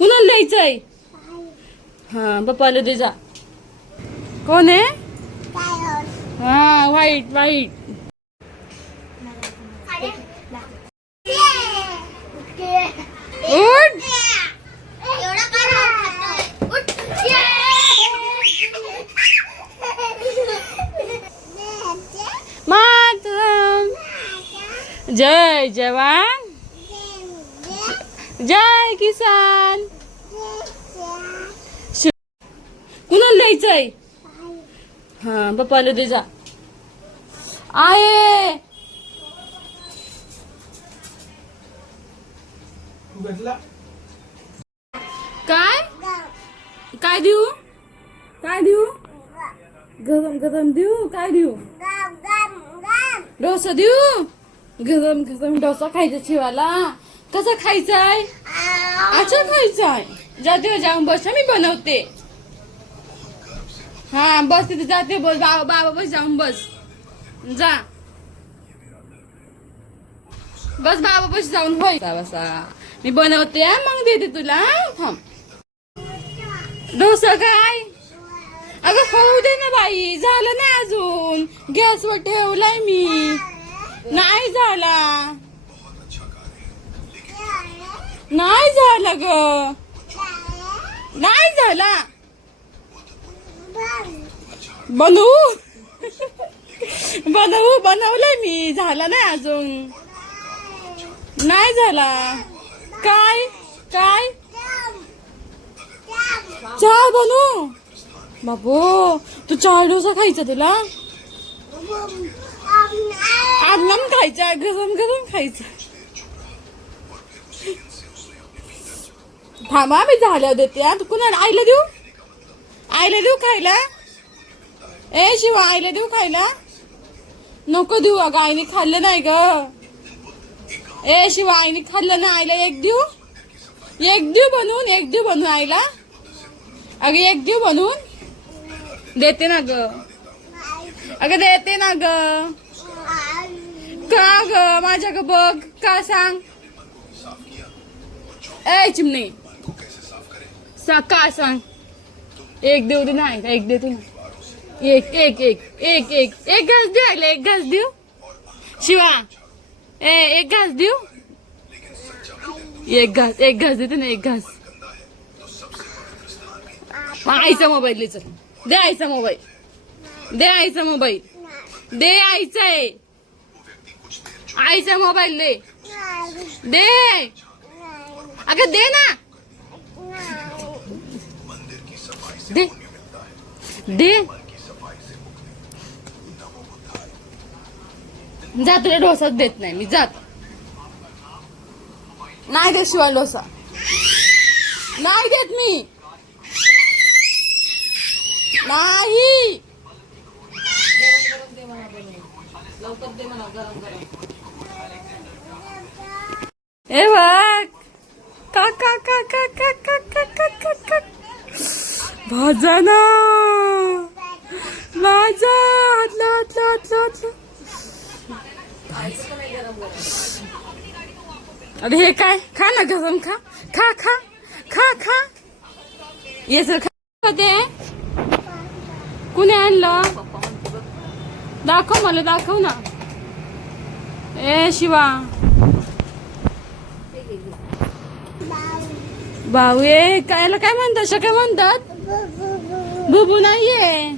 कुणाला द्यायचंय हा बापाला दे जा. कोण आहे? हा व्हाईट व्हाईट उठ. जय जवान. जय किसान. कुणाला द्यायचंय हा पप्पाला दे जा. आहे. काय? काय देऊ? काय देऊ? गरम गरम देऊ? काय देऊ? डोसा देऊ? गरम गरम डोसा खायचा शिवाला. कसा खायचाय? अच्छा खायचाय. जाते जाऊन बस मी बनवते. हा बस तिथे जाते बस बाबा बाबा बस जाऊन बस. जा. बस बाबा बस जाऊन होय. बसा. मी बनवते मग देते तुला थांब. डोसा काय? अगं खाऊ दे ना बाई. झालं ना अजून. गॅसवर ठेवलाय मी. नाही झाला. नाही झालं ग. नाही झाला. बनवू? बनवू बनवलंय मी. झाला नाही अजून. नाही झाला. काय? काय? चहा बनू बाबू तू चहा डोसा खायचा तुला? आदम खायचा गरम गरम खायचा. थांबा मी झाल्या देते. तू कुणाला? आईला देऊ? आईला देऊ खायला? ए शिवा आईला देऊ खायला? नको देऊ अगं आईने खाल्लं नाही ग. ए शिवा आईने खाल्लं ना आईला एक देऊ? एक देऊ बनवून एक देऊ बनवून आईला? अगं एक देऊ बनवून? देते ना ग. अगं देते ना ग. का ग? माझ्या ग बघ का सांग? ए चिमणी. सा का सांग? एक देऊ दे नाही एक देते ना. एक एक एक एक एक एक घास देऊ आईला एक घास देऊ. शिवा ए एक घास देऊ. एक घास एक घास देते ना एक घास. आईचा मोबाईल दे दे आईचा मोबाईल. दे आईचा मोबाईल. दे आईचा आहे. आईचा मोबाईल दे. दे. अगं दे ना. दे. दे. जा तुला डोसाच देत नाही. मी जात. नाही देत शिवाय डोसा नाही देत मी. नाही. ए बघ. का का का का का का का का का का. भाजा ना. माझा आतला आतला आतला आतला अरे हे काय? खा ना गरम खा. खा खा. खा खा. ये सर खा. ते कुणी आणलं? दाखव मला दाखव ना. ए शिवा. भाऊ ये कायला काय म्हणतात? शका म्हणतात? बुबू नाहीये.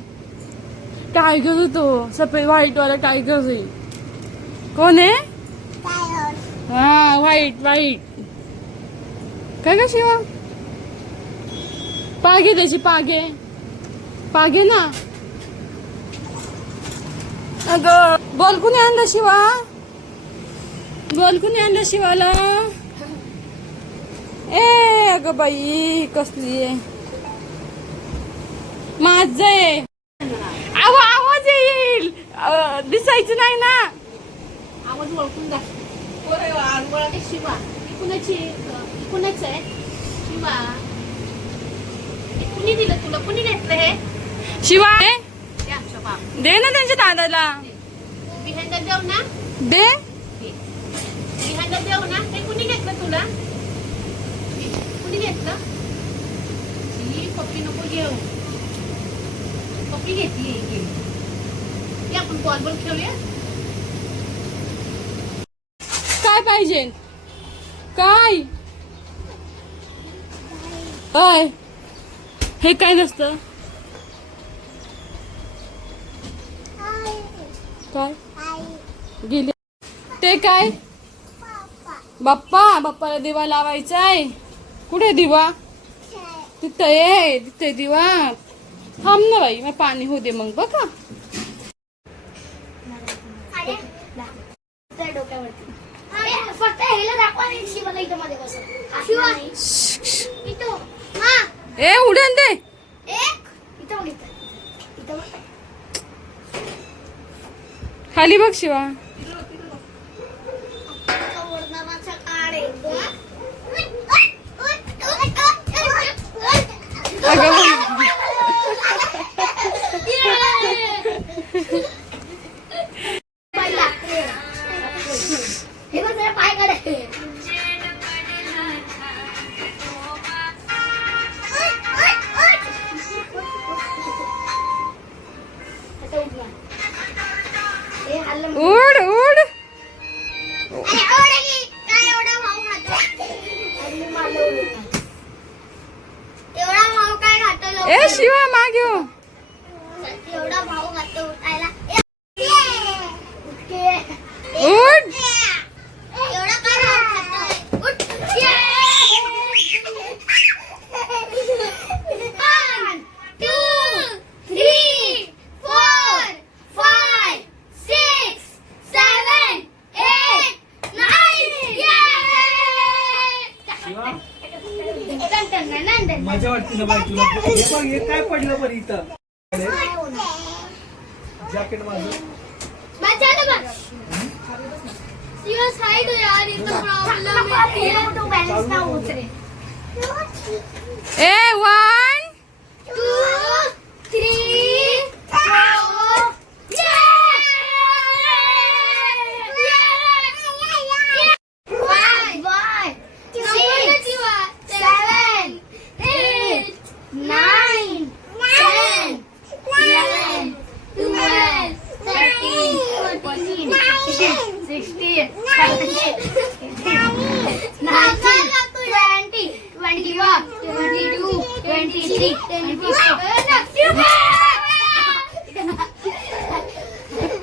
टायगर होतो सफेद व्हाईट वाला टायगर आहे. कोण आहे? हा वाईट वाईट. काय का शिवा? पागे त्याची पागे. पागे ना. अग बोल कुणी आणलं शिवा? बोल कुणी आणलं शिवाला? ए अग बाई कसली आहे? माझ आहे. आवाज येईल. दिसायचं नाही ना. आवाज ओळखून जा. पोरं आंघोळा ते शिवा कुणाची? ही कुणाचं आहे? शिवा हे कुणी दिलं तुला? कुणी घेतलं हे? शिवा ए, ते आमच्या बाप. दे ना त्यांच्या दादाला. देऊ ना? दे. देऊ ना? हे कुणी घेतलं तुला? कुणी घेतलं? पप्पी नको घेऊ. पप्पी घेतली. आपण बॉल बॉल खेळूया काय पाहिजे. काय? काय? हे काय नसतं? काय? गेले. ते काय? बाप्पा बाप्पाला दिवा लावायचा आहे कुठे दिवा? तिथं ये तिथे दिवा. थांब ना बाई मग पाणी होऊ दे मग बघा फक्त हेला दाखवा आणि शिवाला इथं मध्ये बसव शिवा इथं मा ए उडन दे खाली बघ शिवा. अगं. ഓട് ഓട്. मजा वाटते ना बाई तुला. हे बघ हे काय पडलं बरं इथं? जॅकेट माझं बस झालं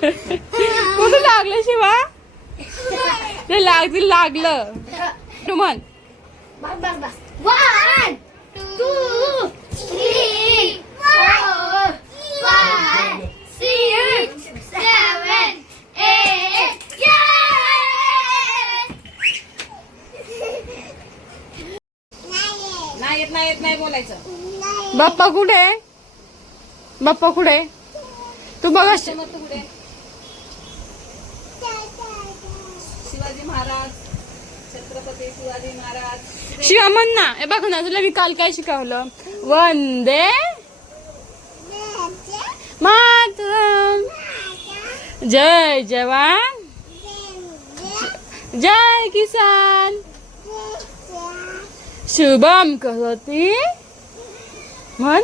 कुठं लागलं शिवा? ते लागतील लागलं. तू म्हण बाप्पा कुठे? बाप्पा कुठे? तू बघा शिवाजी महाराज छत्रपती शिवाजी महाराज शिवा म्हण ना. हे बघ ना तुला मी काल काय शिकवलं? वंदे मातरम. जय जवान. जय किसान. शुभम करोती. म्हण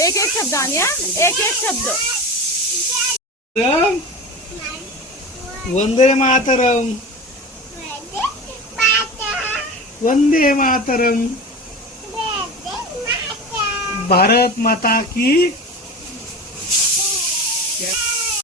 एक एक शब्द हा? एक एक शब्द। वंदे मातरम। वंदे मातरम। भारत माता की